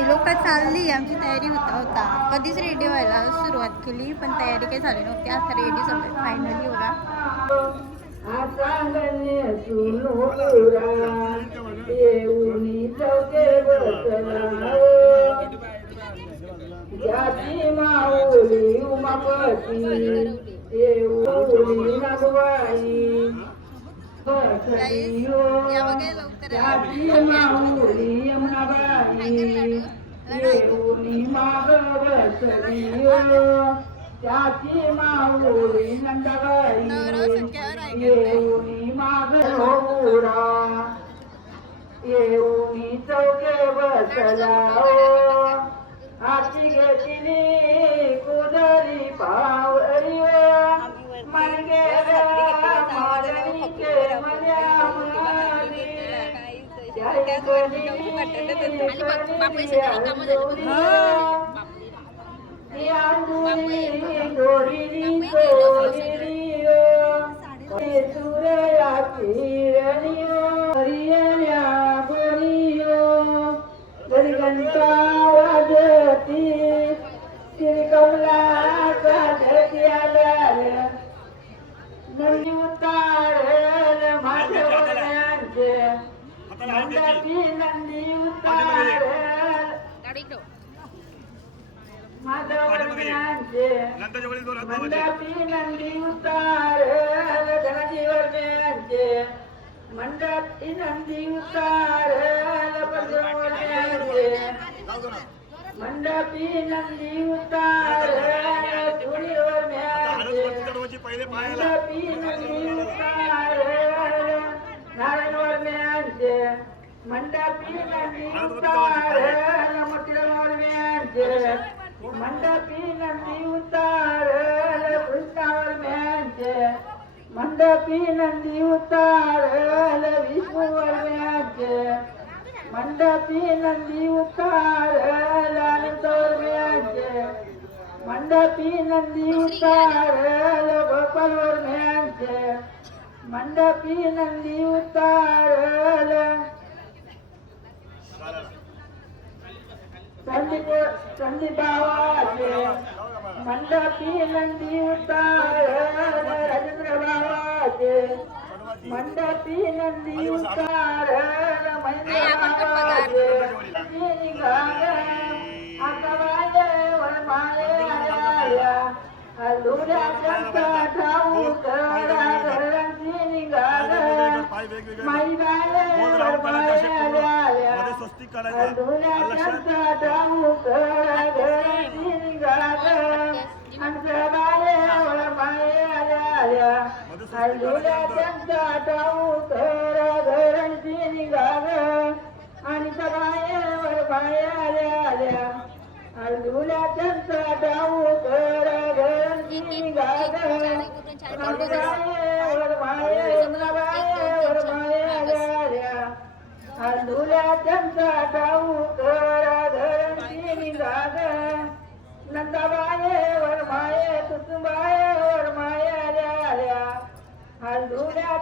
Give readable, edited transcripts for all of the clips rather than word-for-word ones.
लोक चालली आमची तयारी होता कधीच रेडी व्हायला सुरुवात केली पण तयारी काही झाली नव्हती. आता रेडी झालोय फायनली बघा. या बघा लवकर त्याची माऊली नंदबाई येऊनी माग होरा येऊनी चौके बसला आची घेतली कुदरी पावरी मनगे मारणी मल्या नंदी उतार मंडपी नंदी उतार मंडपी नंदी उतार धुळीवर मंडपी नंदी उतार नारायणवर म्यांचे मंडपी नंदी उतार मोठीवर म्यांचे मंडपी नंदी उतार कृष्णावर म्यांचे मंडपी नंदी उतार विष्णूवर म्यांचे मंडपी नंदी उतार अनंतवर म्यांचे मंडपी नंदी उतार गोपालवर म्यांचे मंडपी नंदी उतार संदीपावाचे मंडपी नंदी उतार राजेंद्र बाबाचे मंडपी नंदी उतार महेंद्र बाबाचे हलुऱ्या ठाऊ करा घरांची निघाल माई बाले हलुऱ्या ठाऊ करा घरांची निघाल आमच्या बाले माये आल्या हलुऱ्या ठाऊ करा घरांची निघाल आणि बायेवर बाये आल्या हलुऱ्या ठाऊ करा घरांची निघाल हलुऱ्या ठाऊ करा घरांची निघाल नंदाबायेवर माये कुसुंबायेवर माये आल्या हलुऱ्या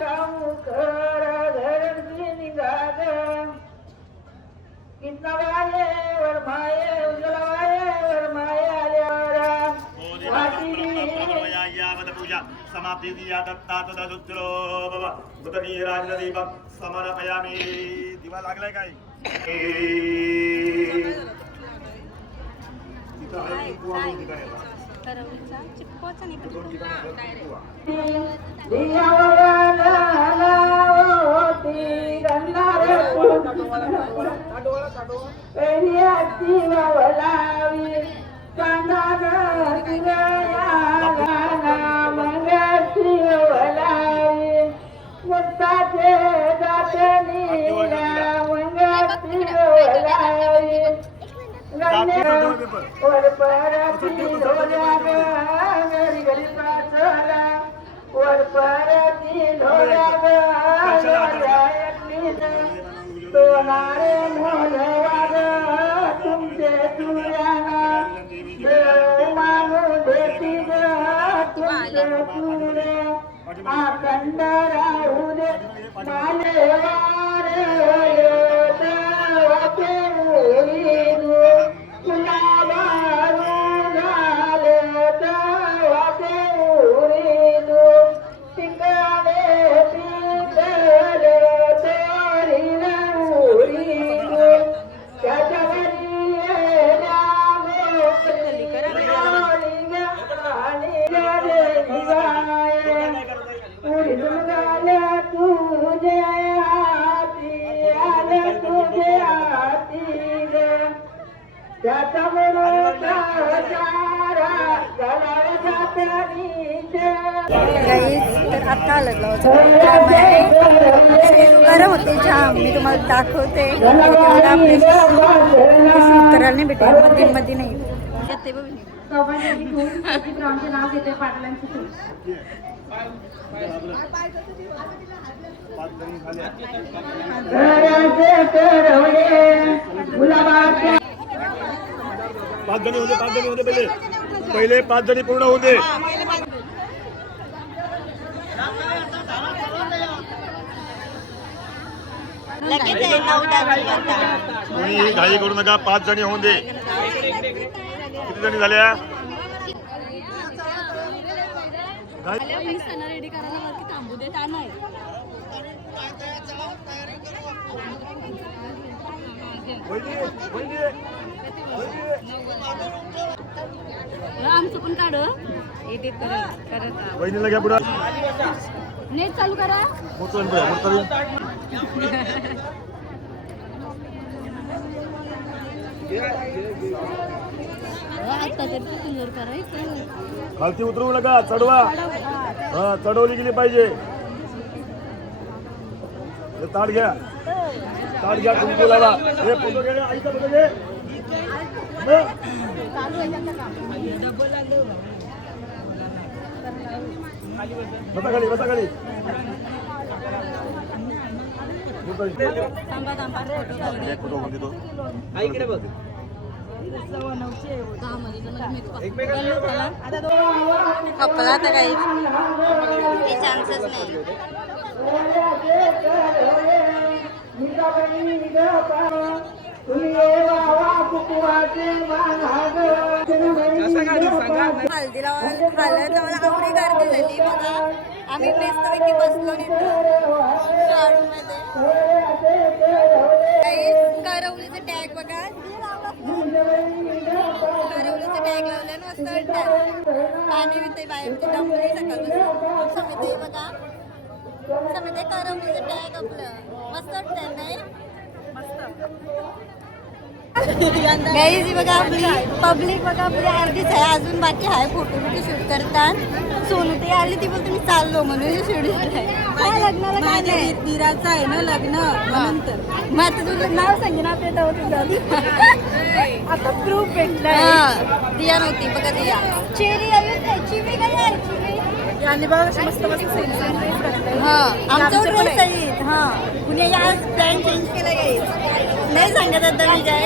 ठाऊ करा घरांची निघाल कृष्णाबायेवर माये उज्ज्वलाबायेवर माये आल्या समाप्ति दिया दत्ता तदुत्तरो बाबा भूतनी राजदीपक समर्पयामि. दिवा लागलाय काय वर पाराती ढोल्या घरी घरी पाचला वर पाराती ढोल्या तो नारे मोहनवाग तुमचे तुऱ्याना मानू देती ग तुमचे तुरे अखंड राहू दे मालेवारे तर आता आलं जाम आहे गरम होते जाम मी तुम्हाला दाखवते आपले करायला नाही भेटेल मध्ये मध्ये नाही येते बघ नाव घेते पाटलांची पाच जणी होते पहिले 5 जणी पूर्ण होते लगेच आहे 9 कोणी घाई करू नका 5 जणी होऊन दे किती जणी झाल्या रेडी करायला वरती थांबू देत नाही आमचं पण काढ वहिनीला घ्या पुढं नेट चालू करा आता तर सुंदर करायचं खालती उतरवू नका चढवा हा चढवली गेली पाहिजे हे ताट घ्या तुमची लावा हे फोटो घे आईचा फोटो घे बसा खाली फोटो मध्ये तो आईकडे बघ कपला तर काही चान्सेस नाही हल्दीला खाल्लं तर मला आवडी गर्दी झाली बघा आम्ही मस्तपैकी बसलो करवलीचं टॅग बघा करवलीचं टॅग लावलं ना मस्त पाणी विते बाहेरची डंबरी सकाळपासून समिती बघा समिती करवलीचं टॅग आपलं मस्त वाटतं नाही गाईज बघा आपली पब्लिक बघा आपली अर्धीच आहे अजून बाकी आहे फोटो शूट करतात सोनू ते आली ती बोलते मी चाललो म्हणून शूट काय लग्नाला काय नाही निराचं आहे ना लग्न नंतर मग आता तुझं नाव सांगेन आपल्या तुझं आता प्रूफ भेटला दिया नव्हती बघा दिया चेरी यायची मी काय यायची आणि बघा मस्त हा आमच्यावर ड्रेस आहेत हा कुणी या प्लॅन चेंज केला काही नाही सांगत आता मी काय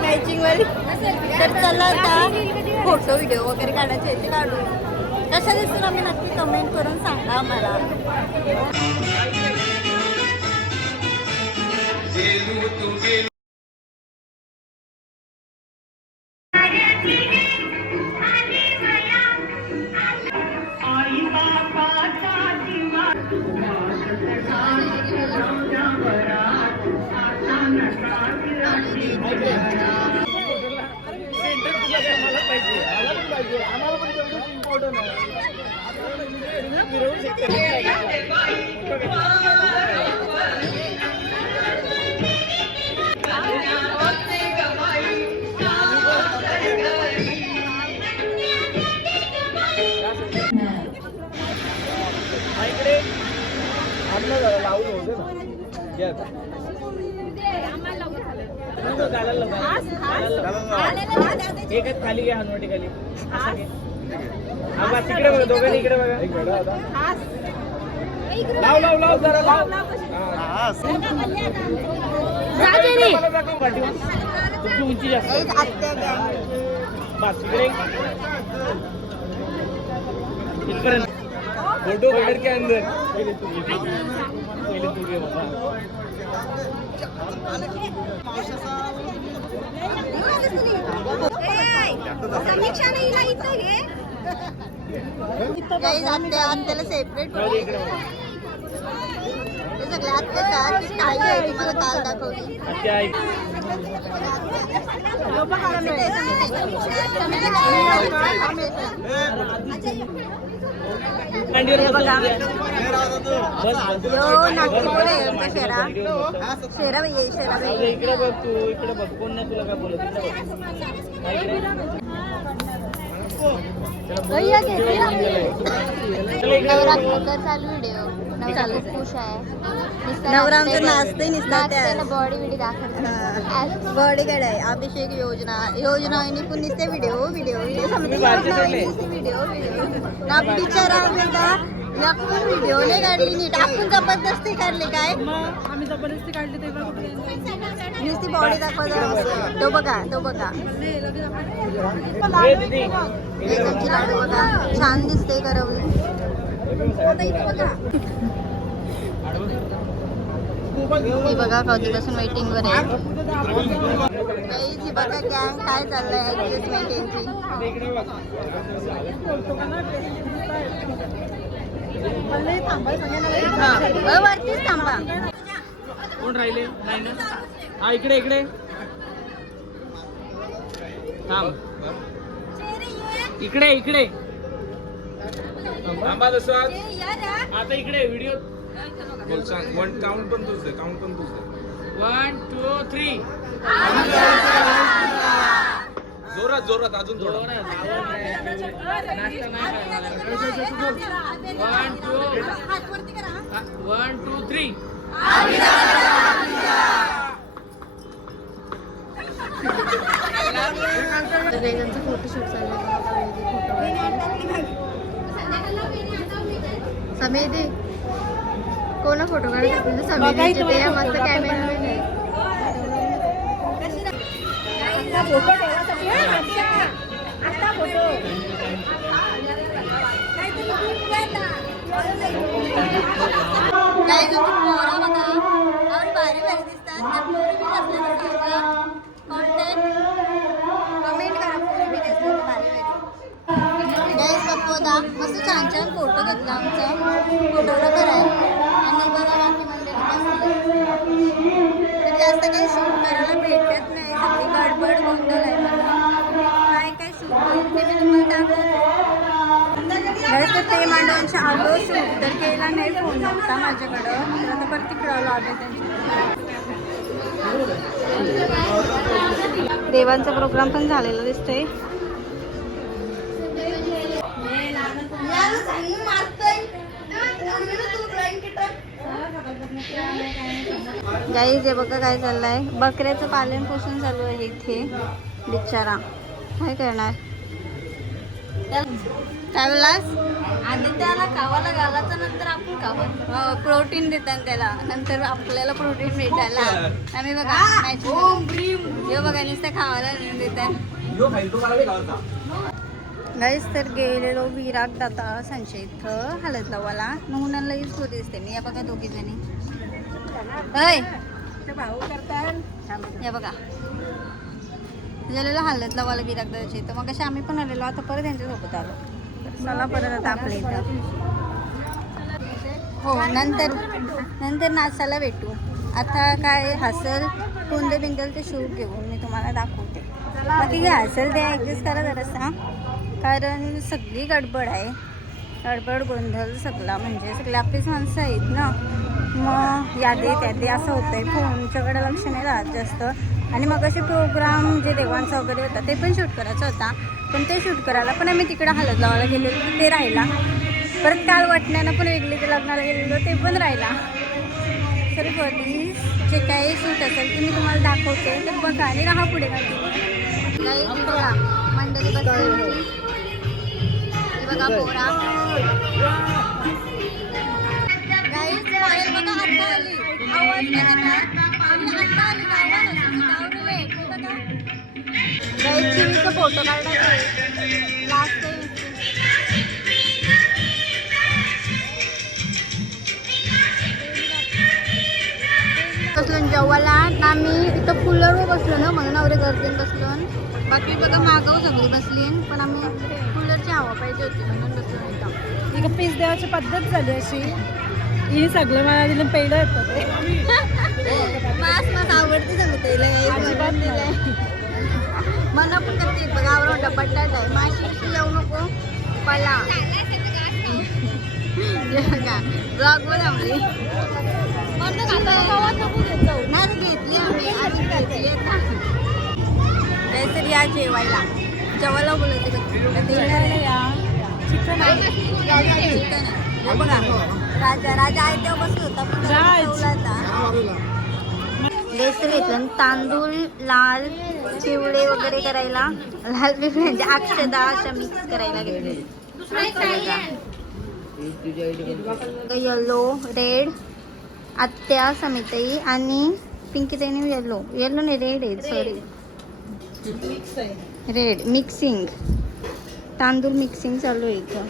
मॅचिंग वाली तर चला आता फोटो व्हिडिओ वगैरे काढायचे ते काढू कशा दिसून आम्ही नक्की कमेंट करून सांगा आम्हाला एकच खाली घ्या हनुवटी खाली तिकडे बघा दोघांनी इकडे बघा लाव लाव लाव जरा लाव तुमची उंची जास्त बस इकडे इथपर्यंत फोटो घर के अंदर पहिले तू घे बाबा त्याला सेपरेट सगळ्या आत्याचा काही आहे तुम्हाला काल दाखवली इकडे बघ तू इकडे बघ कोण नाही तुला काय बोलत चालू खुश आहे नवरांचं नाचते बॉडी व्हिडिओ दाखवते बॉडीगार्ड आहे अभिषेक योजना पण नुसते व्हिडिओ बिचारा आपण व्हिडिओ नाही काढली नीट आपण जबरदस्ती काढली काय आम्ही जबरदस्ती काढली तेव्हा नुसती बॉडी दाखवत तो बघा लाडू बघा छान दिसते करवली ही बघा कधीपासून वेटिंग वर आहे ही बघा गँग काय चाललंय ऍडजस्टमेंट यांची वरतीच थांबा कोण राहिले नाही ना हा इकडे थांब इकडे थांबा तसंच आता इकडे व्हिडिओ बोल सांग वन काउंट पण तुझं 1 2 3 जोरात अजून थोडं 1 2 3 फोटोशूट समेदे कोण फोटो काढत समेदे मस्त कॅमेरा भारी भारी दिसतात कमेंट करा मस्त छान फोटो घेतला आमचा फोटोग्राफर आहे आणि बघा बाकी मंडळी जास्त काही शूट करायला भेटत नाही सगळी गडबड गोंधळ आहे काय शूट होईल ते मी तुम्हाला दाखवते ते मांडवांच्या आलो शूट तर केला नाही फोन नव्हता माझ्याकडं तर आता परत तिकडं आलो आले त्यांच्या देवांचा प्रोग्राम पण झालेला दिसतोय गाईज हे बघा काय चाललंय बकऱ्याचं पालन पोषण चालू आहे इथे बिचारा काय करणार काय बोलास आधी त्याला खावायला घालायचं नंतर आपण खावं प्रोटीन देतात त्याला नंतर आपल्याला प्रोटीन भेटायला आम्ही बघा मॅच हे बघा नुसतं खावायला देतात गाईस तर गेलेलो विराट दाता संशय इथं हलत लावाला नमुन्याला लगेच होत दिसते मी या बघा दोघी जणी या बघा गेलेलो हलत लावाला विराट दादाच्या इथं मग आम्ही पण आलेलो आता परत यांच्यासोबत आलो चला परत आता आपल्या इथं हो नंतर नाचायला भेटू आता काय हसल कोणते बिंदल ते शूट घेऊन मी तुम्हाला दाखवते बाकी काय हसल ते ॲडजस्ट करा जरासा कारण सगळी गडबड आहे गडबड गोंधळ सगळा म्हणजे सगळे आपलीच माणसं आहेत ना मग यादी त्यादी असं होतं आहे फोनच्याकडे लक्ष नाही राहत जास्त आणि मग असे प्रोग्राम जे देवांचा वगैरे होता ते पण शूट करायचा होता पण ते शूट करायला पण आम्ही तिकडं हलत लावायला गेलेलो तर ते राहिला परत काल वाटण्यानं पण वेगळी ते लग्नाला गेलेलो ते पण राहिला नर्सरीमध्ये जे काही सूट असेल ते मी तुम्हाला दाखवते तर बघा आणि राहा पुढे काही बघा मंडळी बसली ही बघा पोरा गाईस पायल बघा आता आली आवाज नाही आता आली गाईस चिवीचा फोटो काढायचा लास्ट टाइम बसलो जेवायला आम्ही इथं कूलरवर बसलो ना म्हणून नवरे गर्दीत बसलो बाकी बघा मागव सगळी बसली पण आम्ही कूलरची हवा पाहिजे होती म्हणून बसलो इथं एक पीस देवाची पद्धत झाली अशी ही सगळं मला दिलं पहिलं येतं मास आवडते सांगितलं मला पण करते बघा आवड डबट्टा आहे माशी येऊ नको पला ब्लॉग वर आमली नाही घेतली आम्ही आधी घेतली काहीतरी या जेवायला बोलायचं चिकन आहे चिकन आहे बघा राजा आहे तेव्हा बसलो होता बेसन घेतलं तांदूळ लाल चिवडे वगैरे करायला लाल पिवळे म्हणजे अक्षदा अशा मिक्स करायला घेतले येलो रेड आत्या समिताई आणि पिंकीताईने येलो नाही रेड आहे सॉरी रेड मिक्सिंग तांदूळ मिक्सिंग चालू आहे इथं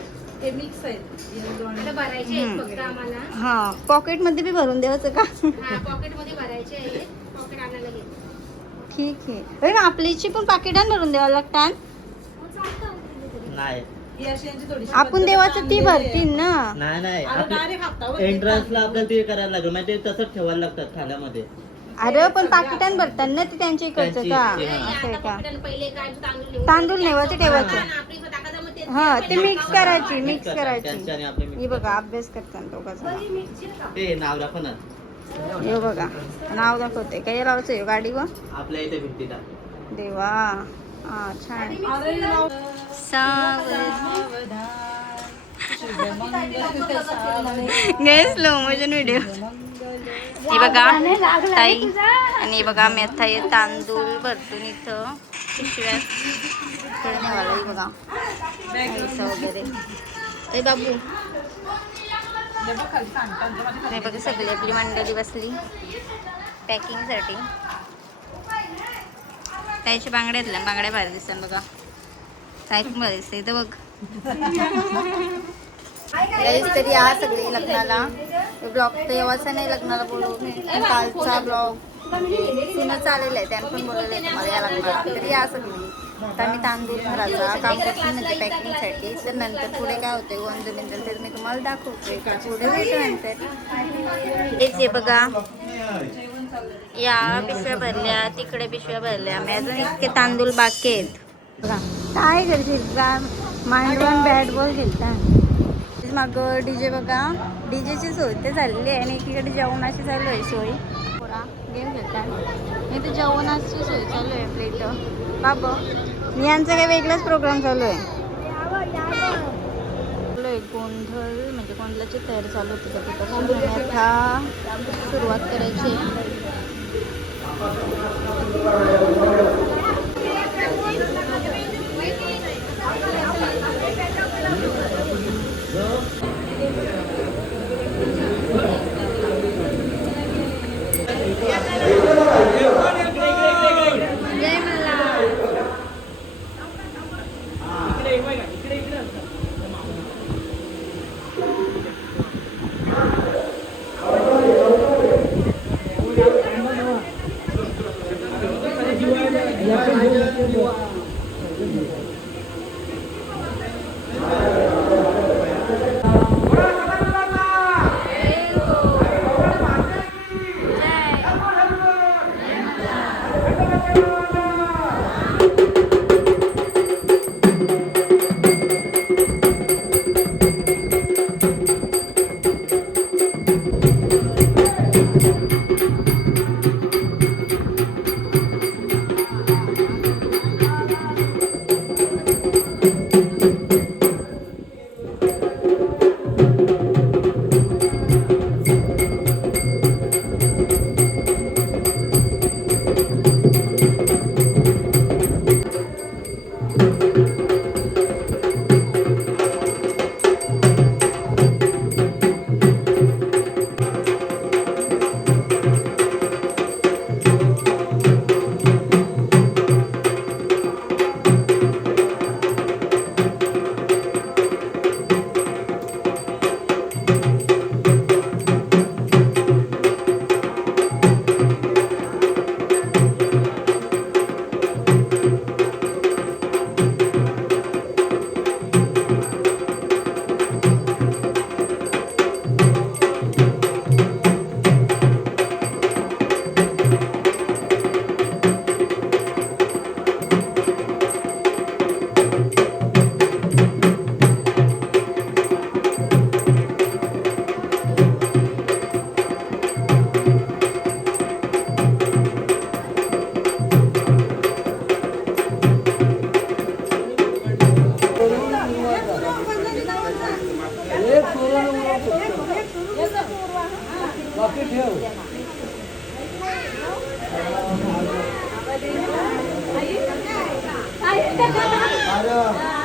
हा पॉकेट मध्ये बी भरून द्यायचं का ठीक आहे आपलीची पण पाकिटान भरून द्यावं लागतात आपण देवाचं ती भरतील ना नाही एंट्रन्सला आपल्याला ते करायला लागेल म्हणजे तसंच ठेवायला लागतात खाण्यामध्ये अरे पण पाकिटान भरतात ना ते त्यांच्या इकडचं का असं आहे का तांदूळ नेवाचं ठेवायचं हा ते मिक्स करायची ही बघा अभ्यास करतात दोघांचा ते नाव दाखव ना हे बघा नाव दाखवते काय लावायचं गाडीवर आपल्या इथे भिंतीला देवा हा छान स्लो मोशन व्हिडिओ ही बघा ताई आणि बघा मेथा हे तांदूळ भरतून इथं पिशव्यात खेळण्यावाला ही बघा वगैरे ए बाबू हे बघा सगळी आपली मंडळी बसली पॅकिंगसाठी त्याची बांगड्या भारी दिसतात बघा काय पण भारी दिसतं इथं बघ तरी या सगळी लग्नाला ब्लॉग तर येवाचा नाही लग्नाला बोलवून कालचा ब्लॉग सुनच आलेला आहे त्यानं पण बोलवलं आहे तुम्हाला या लग्नाला तरी या सगळी तर मी तांदूळ भराचा काम करते म्हणजे पॅकिंगसाठी तर नंतर पुढे काय होते गोंधळ तर मी तुम्हाला दाखवते पुढे भेटू नंतर हे बघा या पिशव्या भरल्या तिकडे पिशव्या भरल्या मी अजून इतके तांदूळ बाकी आहेत बघा काय करशील का मांडवण बॅट बॉल खेळता मग डीजे बघा डीजेची सोय ते झालेली आहे आणि एकीकडे जेवणाची चालू आहे सोय थोडा गेम खेळतात इथे जेवणाची सोय चालू आहे आपल्या इथं बाबा यांचा काही वेगळाच प्रोग्राम चालू आहे गोंधळ म्हणजे गोंधळाची तयारी चालू होती तिथं आता सुरुवात करायची हा